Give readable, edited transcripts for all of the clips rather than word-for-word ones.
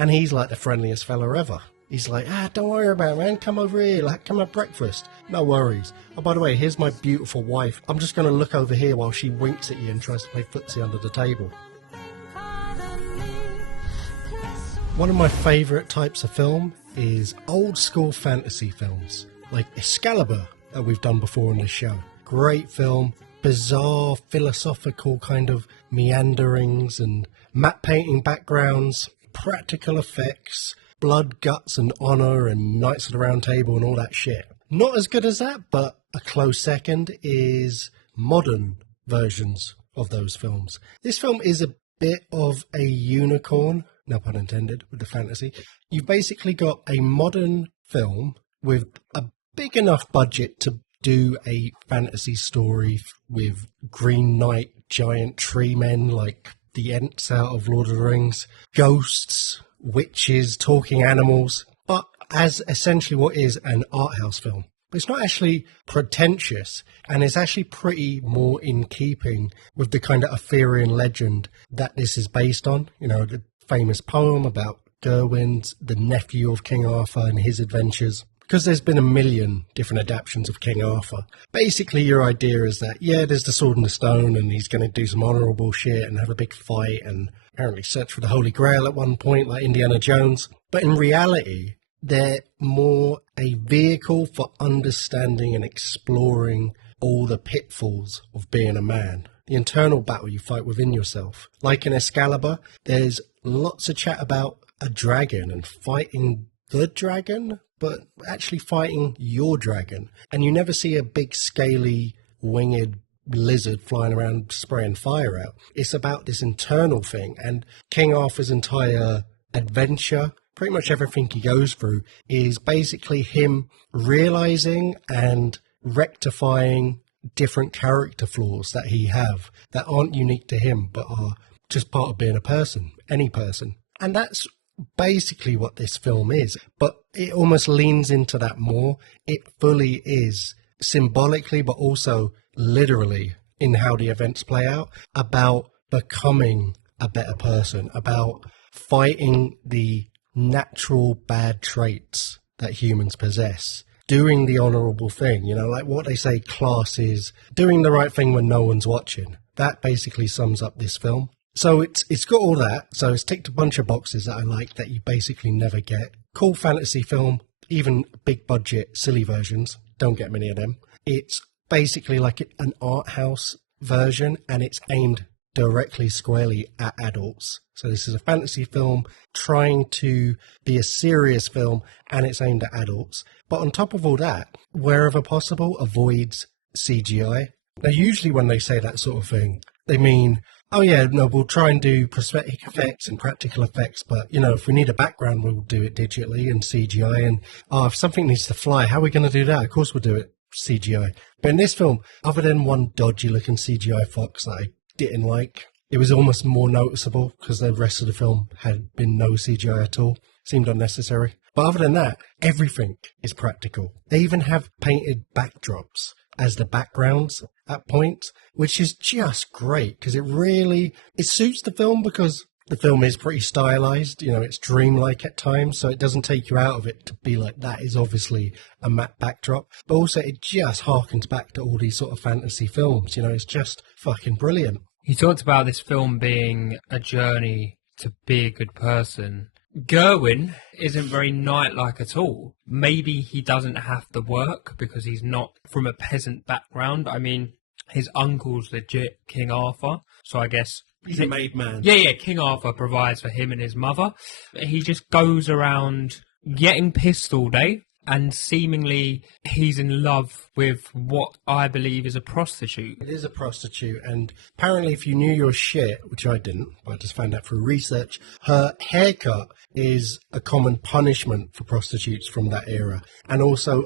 And he's like the friendliest fella ever. He's like, don't worry about it, man. Come over here. Like, come have breakfast. No worries. Oh, by the way, here's my beautiful wife. I'm just going to look over here while she winks at you and tries to play footsie under the table. One of my favourite types of film is old school fantasy films, like Excalibur that we've done before on this show. Great film, bizarre, philosophical kind of meanderings and matte painting backgrounds, practical effects, blood, guts and honour and Knights of the Round Table and all that shit. Not as good as that, but a close second is modern versions of those films. This film is a bit of a unicorn, no pun intended, with the fantasy. You've basically got a modern film with a big enough budget to do a fantasy story with Green Knight, giant tree men like the Ents out of Lord of the Rings, ghosts, witches, talking animals, but as essentially what is an art house film. But it's not actually pretentious, and it's actually pretty more in keeping with the kind of Arthurian legend that this is based on. You know, the famous poem about Gerwin, the nephew of King Arthur and his adventures. Because there's been a million different adaptations of King Arthur. Basically, your idea is that, yeah, there's the sword and the stone, and he's going to do some honourable shit and have a big fight and apparently search for the Holy Grail at one point, like Indiana Jones. But in reality, they're more a vehicle for understanding and exploring all the pitfalls of being a man. The internal battle you fight within yourself. Like in Excalibur, there's lots of chat about a dragon and fighting the dragon, but actually fighting your dragon. And you never see a big, scaly, winged lizard flying around spraying fire out. It's about this internal thing. And King Arthur's entire adventure, pretty much everything he goes through, is basically him realizing and rectifying different character flaws that he have that aren't unique to him, but are just part of being a person, any person. And that's basically what this film is, but it almost leans into that more. It fully is symbolically, but also literally in how the events play out, about becoming a better person, about fighting the natural bad traits that humans possess, doing the honourable thing, you know, like what they say class is, doing the right thing when no one's watching. That basically sums up this film. So it's got all that, so it's ticked a bunch of boxes that I like that you basically never get. Cool fantasy film, even big budget, silly versions, don't get many of them. It's basically like an art house version, and it's aimed directly, squarely at adults. So this is a fantasy film trying to be a serious film, and it's aimed at adults. But on top of all that, wherever possible, avoids CGI. Now, usually when they say that sort of thing, they mean, oh yeah, no, we'll try and do prosthetic effects and practical effects, but, you know, if we need a background, we'll do it digitally and CGI. And if something needs to fly, how are we going to do that? Of course we'll do it CGI. But in this film, other than one dodgy-looking CGI fox that I didn't like, it was almost more noticeable because the rest of the film had been no CGI at all. Seemed unnecessary. But other than that, everything is practical. They even have painted backdrops as the backgrounds at points, which is just great because it suits the film because the film is pretty stylized, you know, it's dreamlike at times, so it doesn't take you out of it to be like, that is obviously a matte backdrop, but also it just harkens back to all these sort of fantasy films, you know, it's just fucking brilliant. You talked about this film being a journey to be a good person. Gerwin isn't very knight-like at all. Maybe he doesn't have to work because he's not from a peasant background. I mean, his uncle's legit King Arthur, so I guess... He's a made man. Yeah, King Arthur provides for him and his mother. He just goes around getting pissed all day, and seemingly he's in love with what I believe is a prostitute. It is a prostitute, and apparently if you knew your shit, which I didn't, but I just found out through research, her haircut is a common punishment for prostitutes from that era. And also,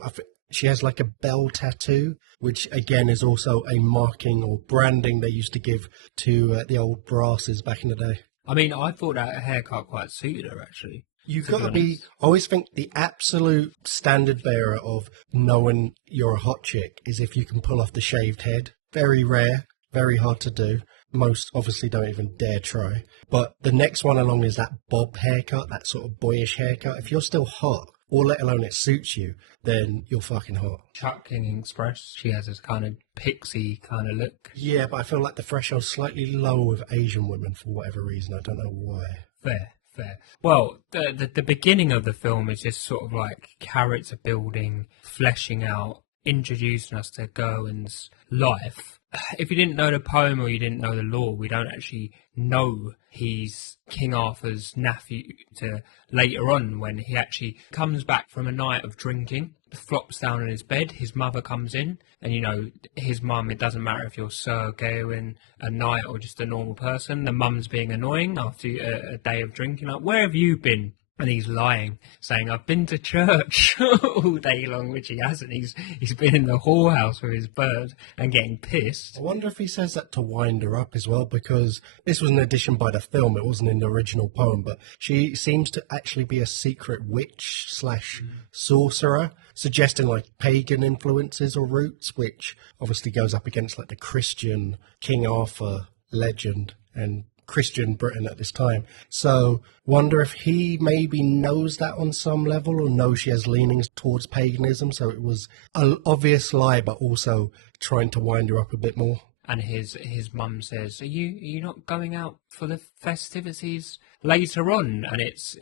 she has like a bell tattoo, which again is also a marking or branding they used to give to the old brasses back in the day. I mean, I thought that haircut quite suited her, actually. You've got to be, I always think the absolute standard bearer of knowing you're a hot chick is if you can pull off the shaved head. Very rare, very hard to do. most obviously don't even dare try. But the next one along is that bob haircut, that sort of boyish haircut. If you're still hot, or let alone it suits you, then you're fucking hot. Chuck King Express, she has this kind of pixie kind of look. Yeah, but I feel like the threshold's slightly lower with Asian women for whatever reason. I don't know why. Fair. Well, the beginning of the film is just sort of like character building, fleshing out, introducing us to Gawain's life. If you didn't know the poem or you didn't know the lore, we don't actually know he's King Arthur's nephew to later on, when he actually comes back from a night of drinking, flops down in his bed, his mother comes in, and you know, his mum, it doesn't matter if you're Sir Gawain, a knight or just a normal person, the mum's being annoying after a day of drinking, like, where have you been? And he's lying, saying, I've been to church all day long, which he hasn't. He's been in the whorehouse with his bird and getting pissed. I wonder if he says that to wind her up as well, because this was an addition by the film. It wasn't in the original poem, but she seems to actually be a secret witch slash sorcerer, suggesting like pagan influences or roots, which obviously goes up against like the Christian King Arthur legend and Christian Britain at this time. So wonder if he maybe knows that on some level, or knows she has leanings towards paganism, so it was an obvious lie but also trying to wind her up a bit more. And his mum says, are you not going out for the festivities later on? And it's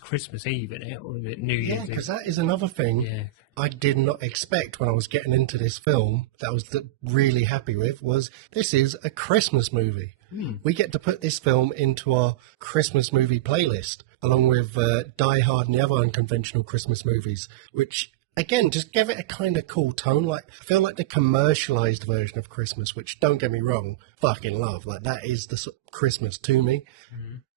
Christmas Eve, isn't it? Or is it New Year's Eve? Yeah, because that is another thing I did not expect when I was getting into this film, that I was really happy with, was this is a Christmas movie. We get to put this film into our Christmas movie playlist, along with Die Hard and the other unconventional Christmas movies, which, again, just give it a kind of cool tone. Like, I feel like the commercialized version of Christmas, which, don't get me wrong, fucking love. Like, that is the sort of Christmas to me.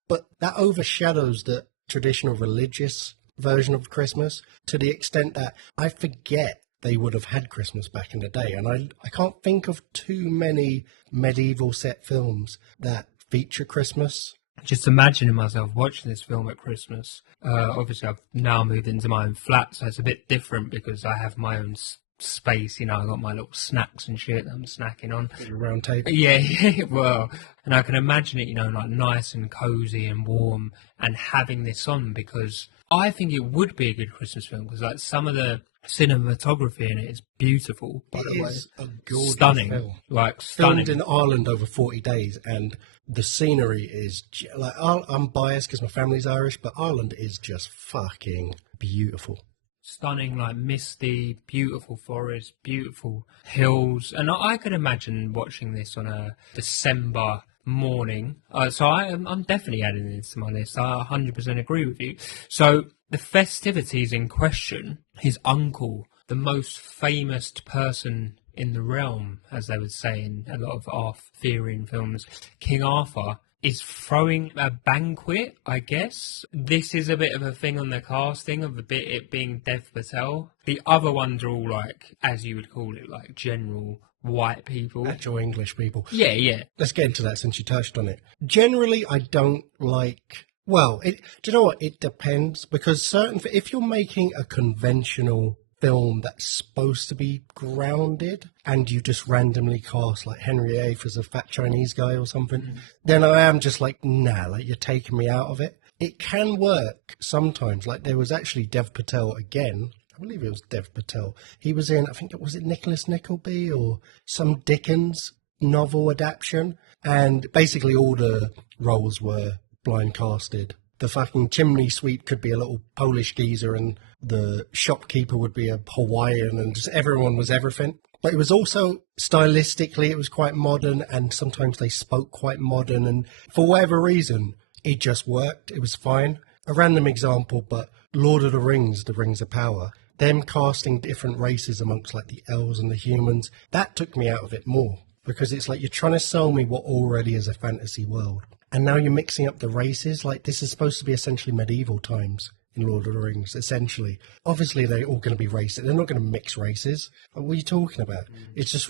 But that overshadows the traditional religious version of Christmas to the extent that I forget they would have had Christmas back in the day. And I can't think of too many medieval set films that feature Christmas. Just imagining myself watching this film at Christmas. Obviously, I've now moved into my own flat, so it's a bit different because I have my own space. You know, I've got my little snacks and shit that I'm snacking on. Round table. Yeah, well, and I can imagine it, you know, like nice and cozy and warm, and having this on, because I think it would be a good Christmas film, because like some of the cinematography in it is beautiful, by the way. It is a gorgeous stunning film. Like stunning. Filmed in Ireland over 40 days, and the scenery is like, I'm biased because my family's Irish, but Ireland is just fucking beautiful. Stunning, like misty, beautiful forest, beautiful hills, and I could imagine watching this on a December morning. So I'm definitely adding this to my list. I 100% agree with you. So the festivities in question, his uncle, the most famous person in the realm, as they would say in a lot of Arthurian films, King Arthur, is throwing a banquet, I guess. This is a bit of a thing on the casting of it being Dev Patel. The other ones are all like, as you would call it, like general white people. Actual English people. Yeah. Let's get into that since you touched on it. Generally, I don't like... Well, do you know what? It depends, because if you're making a conventional film that's supposed to be grounded and you just randomly cast like Henry VIII as a fat Chinese guy or something, then I am just like, nah, like you're taking me out of it. It can work sometimes. Like there was actually Dev Patel again. I believe it was Dev Patel. He was in, I think was it Nicholas Nickleby or some Dickens novel adaptation, and basically all the roles were blind casted. The fucking chimney sweep could be a little Polish geezer, and the shopkeeper would be a Hawaiian, and just everyone was everything. But it was also, stylistically, it was quite modern, and sometimes they spoke quite modern, and for whatever reason, it just worked. It was fine. A random example, but Lord of the Rings, The Rings of Power, them casting different races amongst like the elves and the humans, that took me out of it more, because it's like you're trying to sell me what already is a fantasy world. And now you're mixing up the races. Like, this is supposed to be essentially medieval times in Lord of the Rings, essentially. Obviously, they're all going to be racist. They're not going to mix races. What are you talking about? It just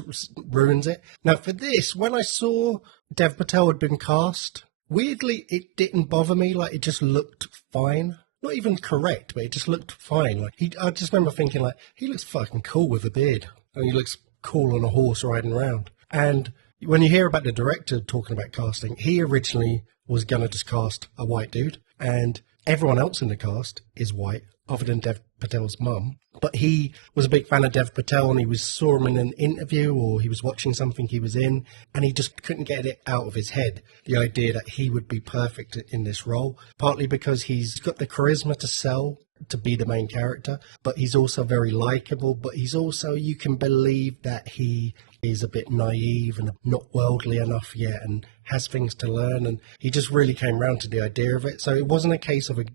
ruins it. Now, for this, when I saw Dev Patel had been cast, weirdly, it didn't bother me. Like, it just looked fine. Not even correct, but it just looked fine. Like, I just remember thinking, like, he looks fucking cool with a beard. And he looks cool on a horse riding around. And when you hear about the director talking about casting, he originally was going to just cast a white dude, and everyone else in the cast is white, other than Dev Patel's mum. But he was a big fan of Dev Patel, and he saw him in an interview, or he was watching something he was in, and he just couldn't get it out of his head, the idea that he would be perfect in this role, partly because he's got the charisma to sell to be the main character, but he's also very likable, but he's also, you can believe that he is a bit naive and not worldly enough yet and has things to learn, and he just really came round to the idea of it. So it wasn't a case of a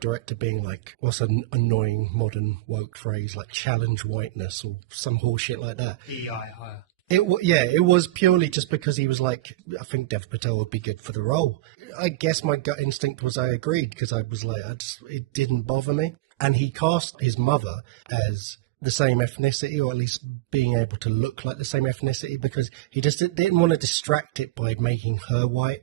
director being like, what's an annoying modern woke phrase, like challenge whiteness or some horseshit like that. EI higher. It was purely just because he was like, I think Dev Patel would be good for the role. I guess my gut instinct was I agreed, because I was like, it didn't bother me. And he cast his mother as the same ethnicity, or at least being able to look like the same ethnicity, because he just didn't want to distract it by making her white.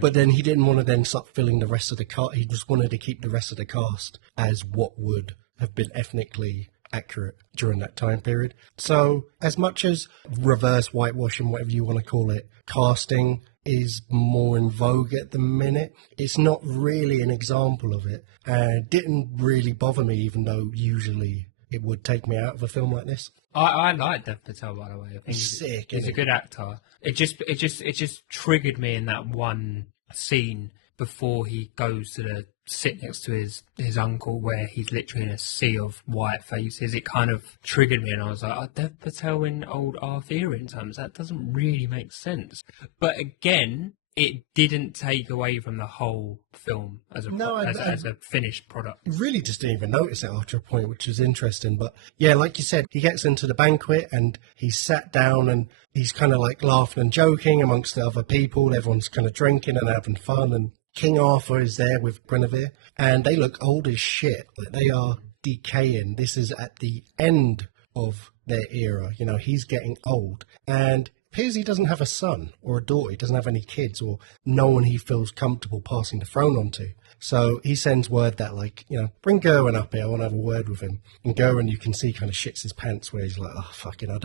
But then he didn't want to then start filling the rest of the cast. He just wanted to keep the rest of the cast as what would have been ethnically accurate during that time period. So as much as reverse whitewashing, whatever you want to call it, casting is more in vogue at the minute, it's not really an example of it, and it didn't really bother me, even though usually it would take me out of a film like this. I like Dev Patel, by the way. I think Sick, he's a good actor. It just triggered me in that one scene before he goes to sit next to his uncle, where he's literally in a sea of white faces. It kind of triggered me, and I was like, oh, Dev Patel in old Arthurian times, that doesn't really make sense. But again, it didn't take away from the whole film as a finished product. Really just didn't even notice it after a point, which is interesting. But yeah, like you said, he gets into the banquet and he's sat down and he's kind of like laughing and joking amongst the other people. Everyone's kind of drinking and having fun, and King Arthur is there with Guinevere, and they look old as shit. Like, they are decaying. This is at the end of their era. He's getting old, and appears he doesn't have a son or a daughter. He doesn't have any kids or no one he feels comfortable passing the throne on to. So he sends word that, like, bring Gerwin up here, I want to have a word with him. And Gerwin, you can see, kind of shits his pants, where he's like, oh, fucking, I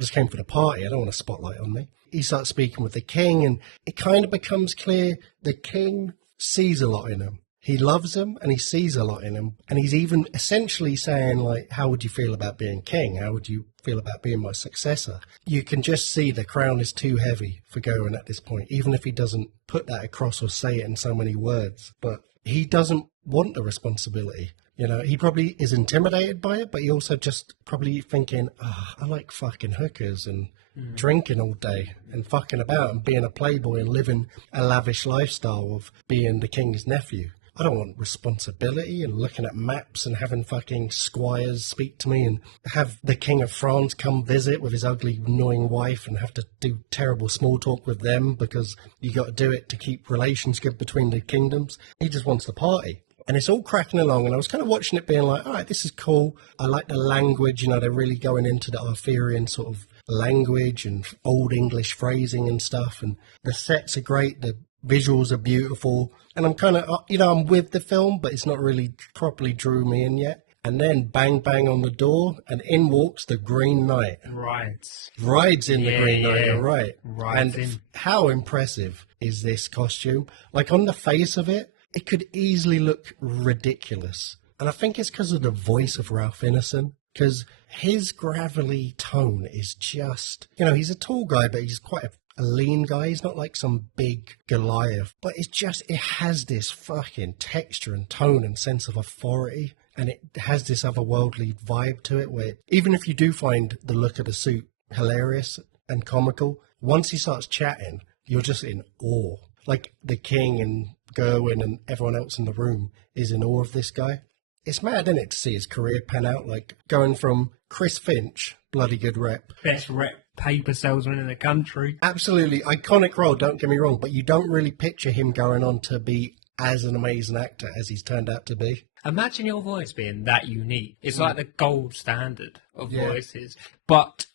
just came for the party, I don't want a spotlight on me. He starts speaking with the king, and it kind of becomes clear the king sees a lot in him. He loves him and he sees a lot in him. And he's even essentially saying, like, how would you feel about being king? How would you feel about being my successor? You can just see the crown is too heavy for Gerwin at this point, even if he doesn't put that across or say it in so many words. But he doesn't want the responsibility. He probably is intimidated by it, but he also just probably thinking, I like fucking hookers and drinking all day and fucking about and being a playboy and living a lavish lifestyle of being the king's nephew. I don't want responsibility and looking at maps and having fucking squires speak to me and have the King of France come visit with his ugly, annoying wife and have to do terrible small talk with them because you got to do it to keep relations good between the kingdoms. He just wants to party. And it's all cracking along, and I was kind of watching it being like, all right, this is cool. I like the language, they're really going into the Arthurian sort of language and old English phrasing and stuff, and the sets are great, the visuals are beautiful, and I'm kind of, I'm with the film, but it's not really properly drew me in yet. And then bang, bang on the door, and in walks the Green Knight. Rides in the Green Knight, you're right. And how impressive is this costume? Like, on the face of it, it could easily look ridiculous. And I think it's because of the voice of Ralph Ineson, because his gravelly tone is just, he's a tall guy, but he's quite a lean guy. He's not like some big Goliath, but it has this fucking texture and tone and sense of authority. And it has this otherworldly vibe to it, where even if you do find the look of the suit hilarious and comical, once he starts chatting, you're just in awe. Like, the king and Gerwin and everyone else in the room is in awe of this guy. It's mad, isn't it, to see his career pan out, like going from Chris Finch, bloody good rep. Best rep paper salesman in the country. Absolutely, iconic role, don't get me wrong, but you don't really picture him going on to be as an amazing actor as he's turned out to be. Imagine your voice being that unique. It's like the gold standard of voices. But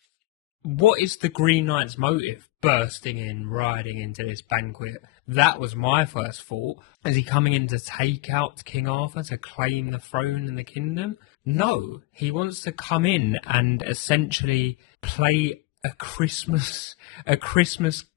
what is the Green Knight's motive? Bursting in, riding into this banquet. That was my first thought. Is he coming in to take out King Arthur, to claim the throne and the kingdom? No, he wants to come in and essentially play a Christmas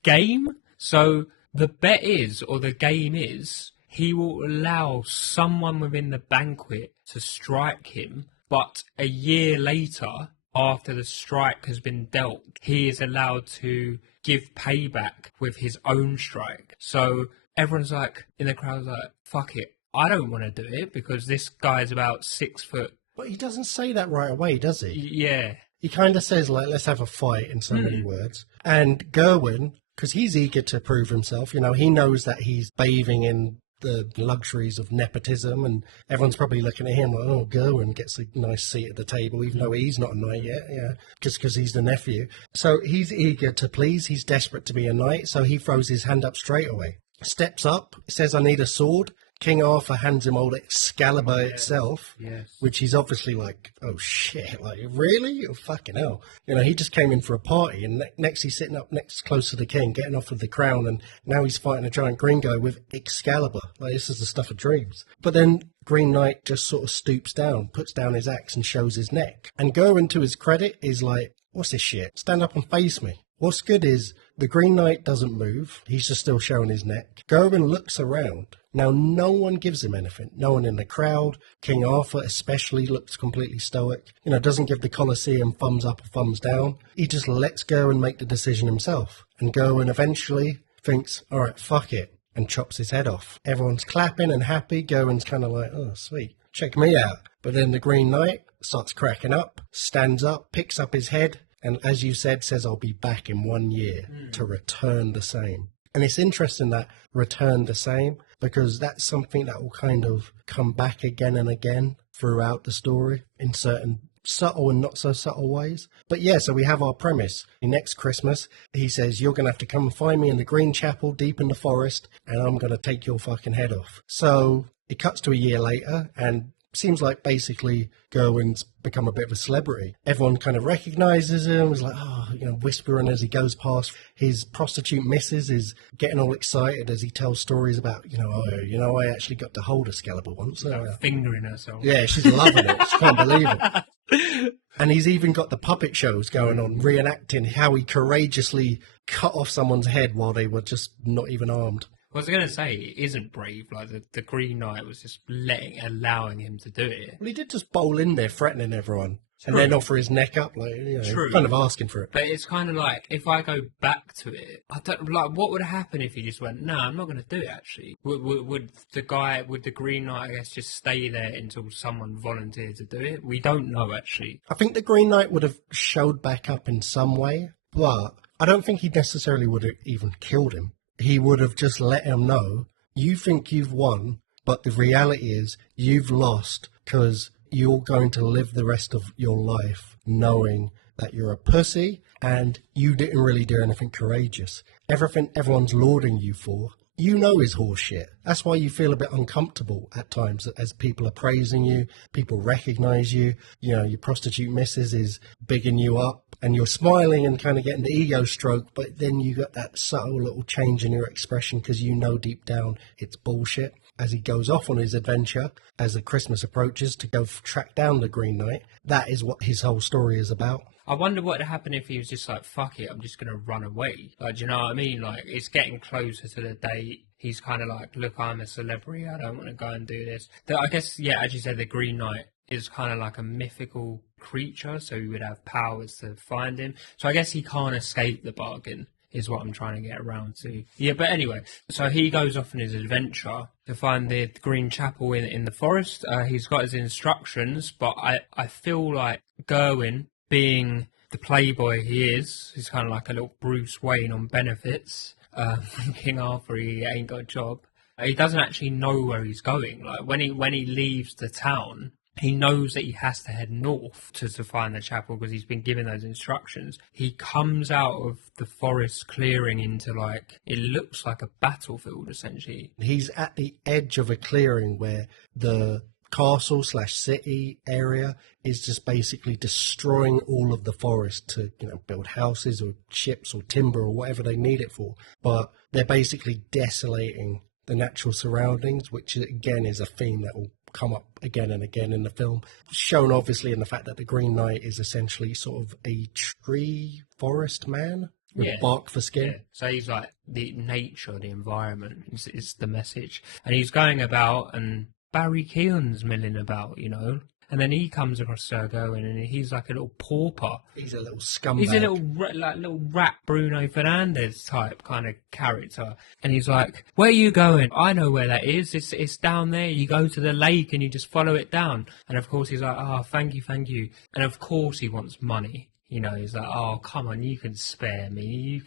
game. So the bet is, or the game is, he will allow someone within the banquet to strike him, but a year later, after the strike has been dealt, he is allowed to give payback with his own strike. So everyone's like, in the crowd's like, fuck it, I don't want to do it because this guy's about 6 foot. But he doesn't say that right away, does he? Yeah. He kind of says, like, let's have a fight in so many words. And Gerwin, because he's eager to prove himself, you know, he knows that he's bathing in the luxuries of nepotism, and everyone's probably looking at him like, oh, Gerwin gets a nice seat at the table, even though he's not a knight yet, yeah, just because he's the nephew. So he's eager to please, he's desperate to be a knight, so he throws his hand up straight away. Steps up, says, I need a sword. King Arthur hands him old Excalibur itself, which he's obviously like, oh shit, like, really? Oh, fucking hell. You know, he just came in for a party, and next he's sitting up next close to the king, getting off with the crown, and now he's fighting a giant green guy with Excalibur. Like, this is the stuff of dreams. But then Green Knight just sort of stoops down, puts down his axe and shows his neck. And Gerwin, to his credit, is like, what's this shit? Stand up and face me. What's good is the Green Knight doesn't move. He's just still showing his neck. Gerwin looks around. Now, no one gives him anything. No one in the crowd. King Arthur especially looks completely stoic. You know, doesn't give the Colosseum thumbs up or thumbs down. He just lets Gerwin make the decision himself. And Gerwin eventually thinks, all right, fuck it, and chops his head off. Everyone's clapping and happy. Gerwin's kind of like, oh, sweet, check me out. But then the Green Knight starts cracking up, stands up, picks up his head, and as you said, says, I'll be back in 1 year to return the same. And it's interesting that return the same, because that's something that will kind of come back again and again throughout the story in certain subtle and not so subtle ways. But yeah, so we have our premise. Next Christmas, he says, you're going to have to come and find me in the Green Chapel deep in the forest, and I'm going to take your fucking head off. So it cuts to a year later, and seems like basically Gerwin's become a bit of a celebrity. Everyone kind of recognizes him, is like, oh, you know, whispering as he goes past. His prostitute missus is getting all excited as he tells stories about, I actually got to hold Excalibur once. Fingering herself. Yeah, she's loving it. She can't believe it. And he's even got the puppet shows going on, reenacting how he courageously cut off someone's head while they were just not even armed. I was going to say, it isn't brave. Like, the Green Knight was just allowing him to do it. Well, he did just bowl in there threatening everyone. And then offer his neck up, like, kind of asking for it. But it's kind of like, if I go back to it, I don't, like, what would happen if he just went, no, I'm not going to do it, actually? Would the Green Knight, I guess, just stay there until someone volunteered to do it? We don't know, actually. I think the Green Knight would have showed back up in some way, but I don't think he necessarily would have even killed him. He would have just let him know, you think you've won, but the reality is you've lost because you're going to live the rest of your life knowing that you're a pussy and you didn't really do anything courageous. Everything everyone's lauding you for, you know, is horseshit. That's why you feel a bit uncomfortable at times as people are praising you, people recognize you, your prostitute missus is bigging you up and you're smiling and kind of getting the ego stroke, but then you got that subtle little change in your expression because you know deep down it's bullshit. As he goes off on his adventure, as the Christmas approaches, to go track down the Green Knight, that is what his whole story is about. I wonder what would happen if he was just like, fuck it, I'm just going to run away. Like, do you know what I mean? Like, it's getting closer to the date. He's kind of like, look, I'm a celebrity. I don't want to go and do this. I guess, yeah, as you said, the Green Knight is kind of like a mythical creature, so he would have powers to find him. So I guess he can't escape the bargain, is what I'm trying to get around to. Yeah, but anyway, so he goes off on his adventure to find the Green Chapel in the forest. He's got his instructions, but I feel like Gerwin, being the playboy he is, he's kind of like a little Bruce Wayne on benefits. King Arthur, he ain't got a job. He doesn't actually know where he's going. Like, when he leaves the town, he knows that he has to head north to find the chapel because he's been given those instructions. He comes out of the forest clearing into, like, it looks like a battlefield, essentially. He's at the edge of a clearing where the castle/city area is just basically destroying all of the forest to, build houses or ships or timber or whatever they need it for. But they're basically desolating the natural surroundings, which again is a theme that will come up again and again in the film. Shown obviously in the fact that the Green Knight is essentially sort of a tree forest man with bark for skin. Yeah. So he's like the nature, the environment is the message. And he's going about, and Barry Keoghan's milling about, you know. And then he comes across Sir Gawain, and he's like a little pauper. He's a little scumbag. He's a little rat Bruno Fernandez type kind of character. And he's like, where are you going? I know where that is. It's down there. You go to the lake and you just follow it down. And of course he's like, oh, thank you. And of course he wants money. You know, he's like, oh, come on, you can spare me.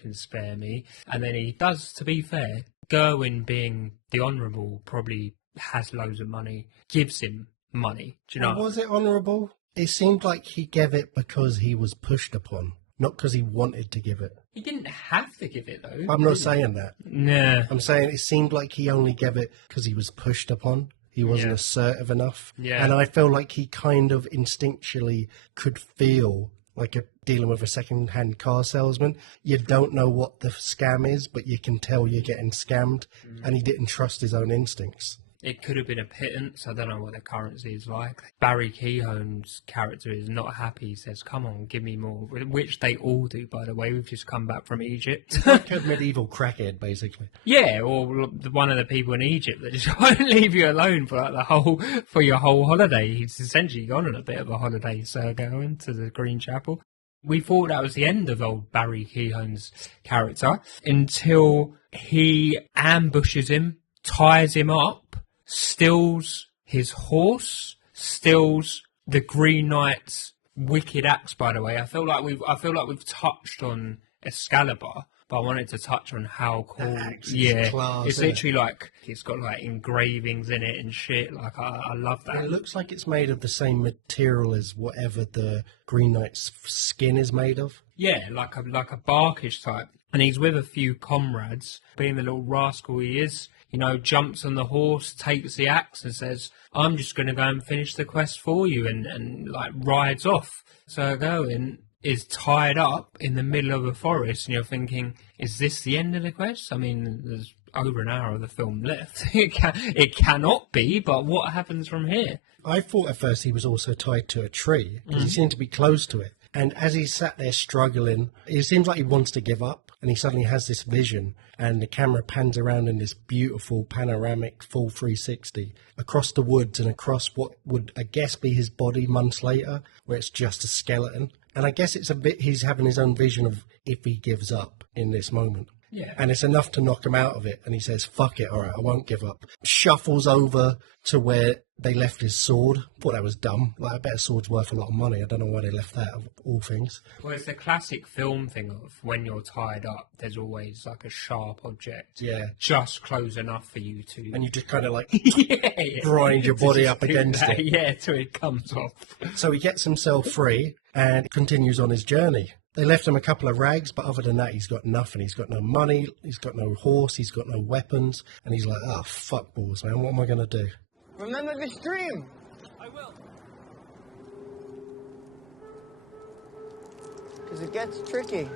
And then he does, to be fair, Gawain being the honourable probably has loads of money, gives him money. Do you know? Was it honourable? It seemed like he gave it because he was pushed upon, not because he wanted to give it. He didn't have to give it, though. I'm not saying that. Nah. I'm saying it seemed like he only gave it because he was pushed upon. He wasn't assertive enough. Yeah. And I feel like he kind of instinctually could feel like dealing with a second-hand car salesman. You don't know what the scam is, but you can tell you're getting scammed. And he didn't trust his own instincts. It could have been a pittance. I don't know what the currency is like. Barry Keoghan's character is not happy. He says, come on, give me more. Which they all do, by the way. We've just come back from Egypt. Like a medieval crackhead, basically. Yeah, or one of the people in Egypt that just won't leave you alone for like for your whole holiday. He's essentially gone on a bit of a holiday, Sir Gawain, to the Green Chapel. We thought that was the end of old Barry Keoghan's character until he ambushes him, ties him up, steals his horse, steals the Green Knight's wicked axe. By the way, I feel like we've touched on Excalibur, but I wanted to touch on how cool. Class, it's literally like it's got like engravings in it and shit. Like I love that. It looks like it's made of the same material as whatever the Green Knight's skin is made of. Yeah, like a barkish type. And he's with a few comrades, being the little rascal he is. You know, jumps on the horse, takes the axe and says, I'm just going to go and finish the quest for you, and like rides off. So Gawain is tied up in the middle of a forest, and you're thinking, is this the end of the quest? I mean, there's over an hour of the film left. It cannot be, but what happens from here? I thought at first he was also tied to a tree, because he seemed to be close to it. And as he sat there struggling, it seems like he wants to give up. And he suddenly has this vision, and the camera pans around in this beautiful panoramic full 360 across the woods and across what would, I guess, be his body months later, where it's just a skeleton. And I guess it's a bit, he's having his own vision of if he gives up in this moment. Yeah. And it's enough to knock him out of it. And he says, fuck it, all right, I won't give up. Shuffles over to where they left his sword. Thought that was dumb. Like, I bet a sword's worth a lot of money. I don't know why they left that, of all things. Well, it's the classic film thing of when you're tied up, there's always like a sharp object. Yeah. Just close enough for you to... And you just kind of like yeah. grind your body up against that, it. Yeah, till it comes off. So he gets himself free and continues on his journey. They left him a couple of rags, but other than that, he's got nothing. He's got no money, he's got no horse, he's got no weapons, and he's like, oh, fuck balls, man, what am I going to do? Remember the stream! I will. Because it gets tricky.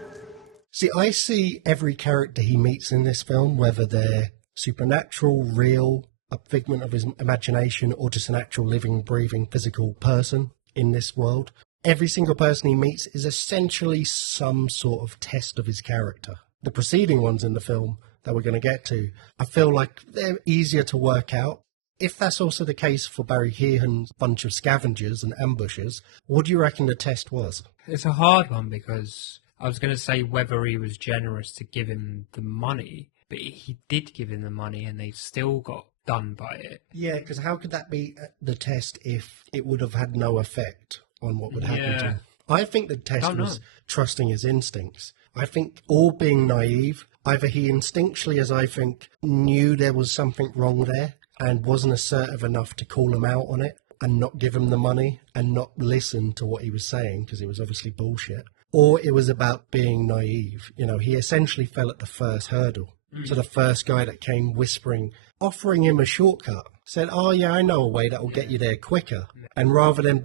See, I see every character he meets in this film, whether they're supernatural, real, a figment of his imagination, or just an actual living, breathing, physical person in this world. Every single person he meets is essentially some sort of test of his character. The preceding ones in the film that we're going to get to, I feel like they're easier to work out. If that's also the case for Barry Keoghan's bunch of scavengers and ambushers, what do you reckon the test was? It's a hard one because I was going to say whether he was generous to give him the money, but he did give him the money and they still got done by it. Yeah, because how could that be the test if it would have had no effect on what would happen to him? I think the test was trusting his instincts. I think all being naive, either he instinctually, as I think, knew there was something wrong there and wasn't assertive enough to call him out on it and not give him the money and not listen to what he was saying because it was obviously bullshit. Or it was about being naive. You know, he essentially fell at the first hurdle. So the first guy that came whispering, offering him a shortcut, said, oh yeah, I know a way that will get you there quicker. And rather than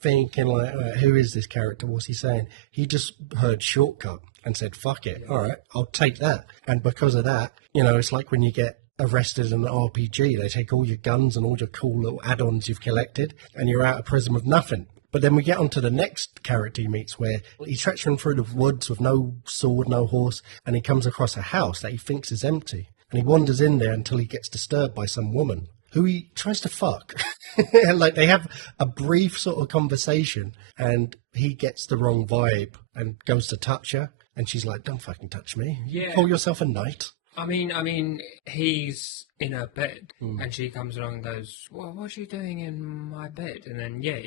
thinking like, who is this character? What's he saying? He just heard shortcut and said, fuck it. All right, I'll take that. And because of that, you know, it's like when you get arrested in an RPG. They take all your guns and all your cool little add-ons you've collected, and you're out of prison with nothing. But then we get on to the next character he meets, where he's treacherous through the woods with no sword, no horse, and he comes across a house that he thinks is empty. And he wanders in there until he gets disturbed by some woman who he tries to fuck. Like, they have a brief sort of conversation, and he gets the wrong vibe and goes to touch her, and she's like, don't fucking touch me. Yeah. Call yourself a knight. I mean, he's in her bed, and she comes along and goes, "Well, what's she doing in my bed?" And then, yeah,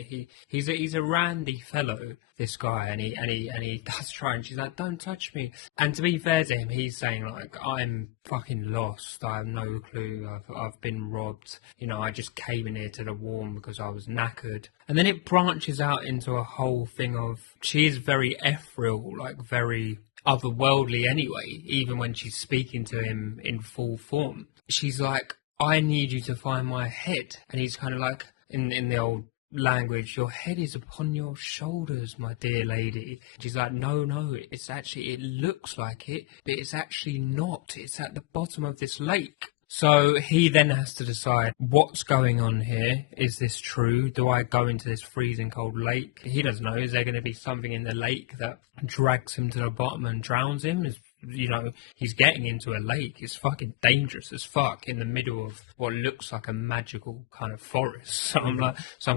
he's a randy fellow, this guy, and he does try, and she's like, "Don't touch me." And to be fair to him, he's saying like, "I'm fucking lost. I have no clue. I've been robbed. You know, I just came in here to the warm because I was knackered." And then it branches out into a whole thing of she is very ethereal, like very otherworldly anyway, even when she's speaking to him in full form. She's like, I need you to find my head. And he's kind of like, in the old language, your head is upon your shoulders, my dear lady. She's like, no, it's actually, it looks like it, but it's actually not. It's at the bottom of this lake. So he then has to decide what's going on here. Is this true? Do I go into this freezing cold lake? He doesn't know. Is there going to be something in the lake that drags him to the bottom and drowns him? You know, he's getting into a lake. It's fucking dangerous as fuck in the middle of what looks like a magical kind of forest. So I'm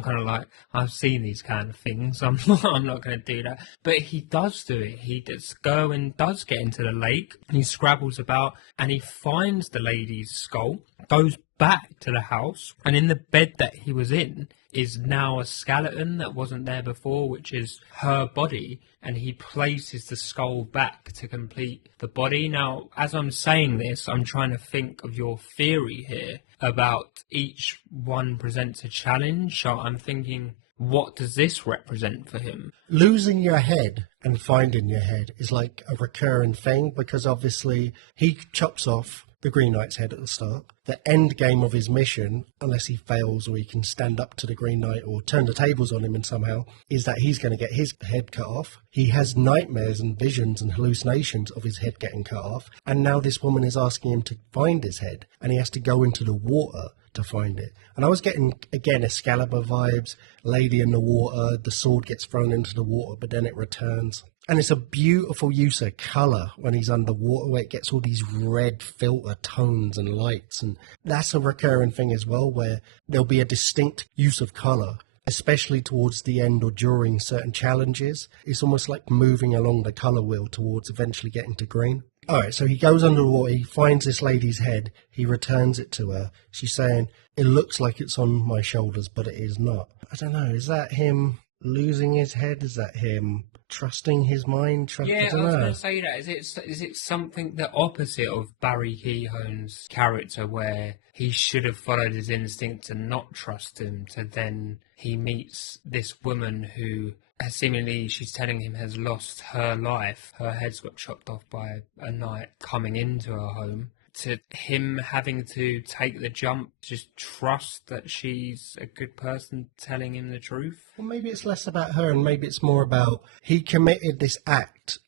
kind of like, I've seen these kind of things. I'm not going to do that. But he does do it. He does go and does get into the lake. He scrabbles about and he finds the lady's skull, goes back to the house, and in the bed that he was in is now a skeleton that wasn't there before, which is her body, and he places the skull back to complete the body. Now, as I'm saying this, I'm trying to think of your theory here about each one presents a challenge. So I'm thinking, what does this represent for him? Losing your head and finding your head is like a recurring thing, because obviously he chops off the Green Knight's head at the start. The end game of his mission, unless he fails or he can stand up to the Green Knight or turn the tables on him and somehow, is that he's going to get his head cut off. He has nightmares and visions and hallucinations of his head getting cut off. And now this woman is asking him to find his head, and he has to go into the water to find it. And I was getting, again, Excalibur vibes, lady in the water, the sword gets thrown into the water, but then it returns. And it's a beautiful use of colour when he's underwater, where it gets all these red filter tones and lights. And that's a recurring thing as well, where there'll be a distinct use of colour, especially towards the end or during certain challenges. It's almost like moving along the colour wheel towards eventually getting to green. All right, so he goes underwater, he finds this lady's head, he returns it to her. She's saying, it looks like it's on my shoulders, but it is not. I don't know, is that him losing his head? Is that him trusting his mind? Yeah, I was going to say that. Is it something the opposite of Barry Keoghan's character, where he should have followed his instinct and not trust him, to then he meets this woman who seemingly, she's telling him, has lost her life. Her head's got chopped off by a knight coming into her home. To him having to take the jump, just trust that she's a good person telling him the truth. Well, maybe it's less about her and maybe it's more about he committed this act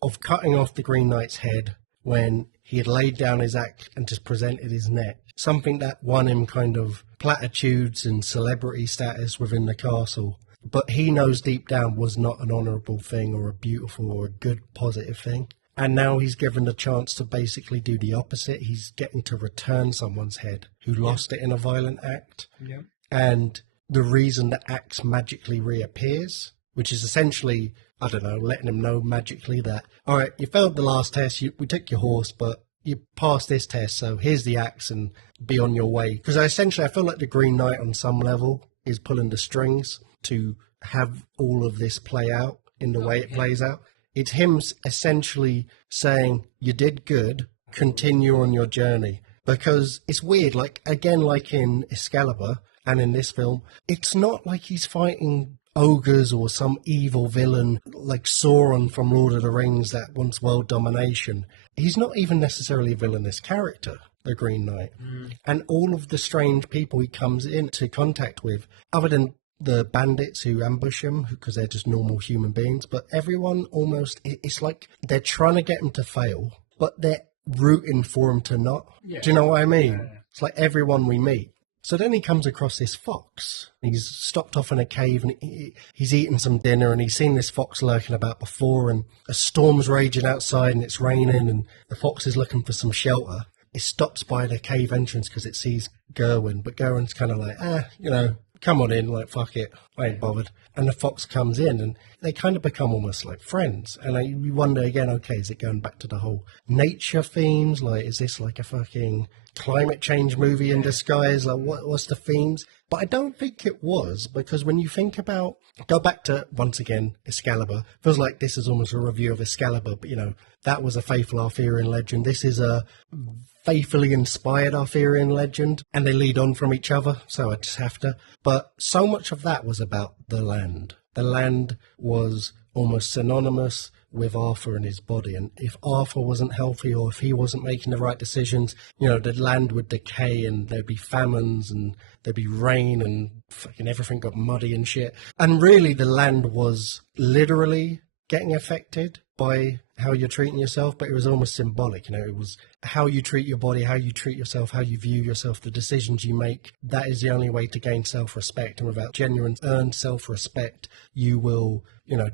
of cutting off the Green Knight's head when he had laid down his axe and just presented his neck. Something that won him kind of platitudes and celebrity status within the castle. But he knows deep down was not an honourable thing or a beautiful or a good positive thing. And now he's given the chance to basically do the opposite. He's getting to return someone's head who lost it in a violent act. Yeah. And the reason the axe magically reappears, which is essentially, I don't know, letting him know magically that, all right, you failed the last test, we took your horse, but you passed this test, so here's the axe and be on your way. Because essentially I feel like the Green Knight on some level is pulling the strings to have all of this play out in the way it plays out. It's him essentially saying, you did good, continue on your journey. Because it's weird, like, again, like in Excalibur and in this film, it's not like he's fighting ogres or some evil villain like Sauron from Lord of the Rings that wants world domination. He's not even necessarily a villainous character, the Green Knight. And all of the strange people he comes into contact with, other than the bandits who ambush him, because they're just normal human beings, but everyone almost, it's like they're trying to get him to fail, but they're rooting for him to not. Yeah. Do you know what I mean? Yeah. It's like everyone we meet. So then he comes across this fox. He's stopped off in a cave and he's eating some dinner and he's seen this fox lurking about before, and a storm's raging outside and it's raining and the fox is looking for some shelter. It stops by the cave entrance because it sees Gerwin, but Gerwin's kind of like, come on in, like, fuck it, I ain't bothered. And the fox comes in and they kind of become almost like friends. And you wonder again, okay, is it going back to the whole nature themes? Like, is this like a fucking climate change movie in disguise? Like, what's the themes? But I don't think it was, because when you think about, go back to, once again, Excalibur. Feels like this is almost a review of Excalibur, but, that was a faithful Arthurian legend. This is a faithfully inspired Arthurian legend, and they lead on from each other, so I just have to. But so much of that was about the land. The land was almost synonymous with Arthur and his body, and if Arthur wasn't healthy or if he wasn't making the right decisions, the land would decay and there'd be famines and there'd be rain and fucking everything got muddy and shit. And really the land was literally getting affected by how you're treating yourself, but it was almost symbolic. It was how you treat your body, how you treat yourself, how you view yourself, the decisions you make. That is the only way to gain self-respect, and without genuine earned self-respect, you will,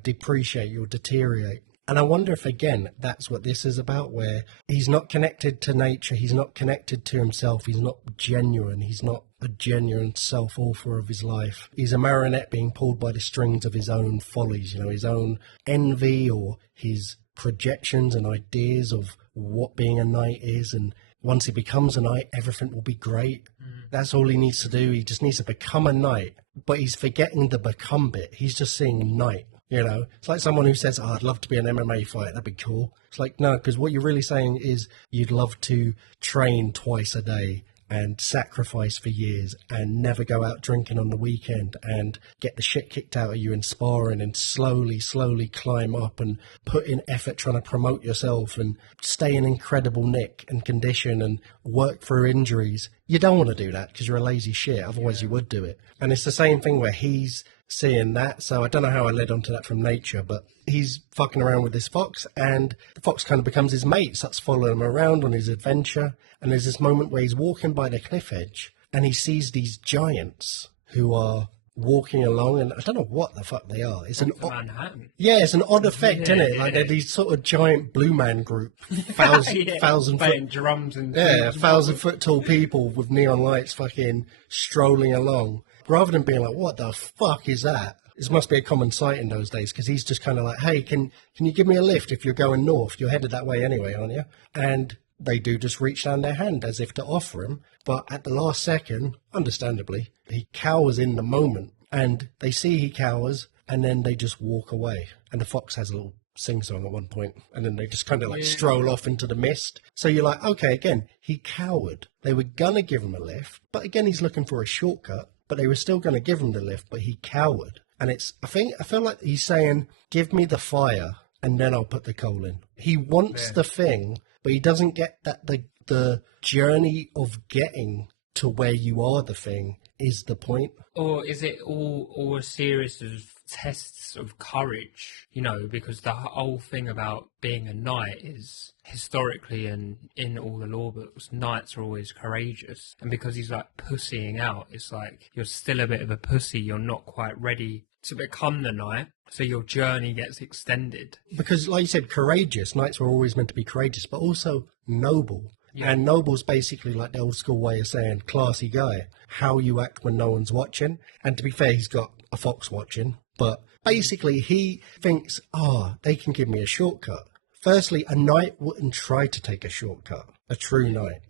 depreciate, you'll deteriorate. And I wonder if, again, that's what this is about, where he's not connected to nature, he's not connected to himself, he's not genuine, he's not a genuine self-author of his life. He's a marionette being pulled by the strings of his own follies, his own envy or his projections and ideas of what being a knight is. And once he becomes a knight, everything will be great. That's all he needs to do. He just needs to become a knight, but he's forgetting the become bit. He's just seeing knight. It's like someone who says, I'd love to be an MMA fighter. That'd be cool. It's like, no, because what you're really saying is you'd love to train twice a day and sacrifice for years and never go out drinking on the weekend and get the shit kicked out of you in sparring and slowly climb up and put in effort trying to promote yourself and stay in incredible nick and condition and work through injuries. You don't want to do that because you're a lazy shit. Otherwise you would do it. And it's the same thing where he's seeing that. So I don't know how I led on to that from nature, but he's fucking around with this fox and the fox kind of becomes his mate, starts following him around on his adventure. And there's this moment where he's walking by the cliff edge and he sees these giants who are walking along, and I don't know what the fuck they are. It's Manhattan. Yeah, it's an odd effect, isn't it? Like they're these sort of giant blue man group, thousand foot drums and 1,000-foot tall people with neon lights fucking strolling along. Rather than being like, what the fuck is that? This must be a common sight in those days, because he's just kind of like, hey, can you give me a lift if you're going north? You're headed that way anyway, aren't you? And they do just reach down their hand as if to offer him. But at the last second, understandably, he cowers in the moment. And they see he cowers, and then they just walk away. And the fox has a little sing-song at one point, and then they just kind of like stroll off into the mist. So you're like, okay, again, he cowered. They were going to give him a lift, but again, he's looking for a shortcut. But they were still going to give him the lift, but he cowered. And I feel like he's saying, give me the fire and then I'll put the coal in. He wants the thing, but he doesn't get that the journey of getting to where you are the thing is the point. Or is it all a series of tests of courage? Because the whole thing about being a knight is historically and in all the law books, knights are always courageous. And because he's like pussying out, it's like you're still a bit of a pussy. You're not quite ready to become the knight. So your journey gets extended. Because like you said, courageous. Knights were always meant to be courageous, but also noble. Yeah. And noble's basically like the old school way of saying classy guy. How you act when no one's watching. And to be fair, he's got a fox watching. But basically he thinks, they can give me a shortcut. Firstly, a knight wouldn't try to take a shortcut. A true knight,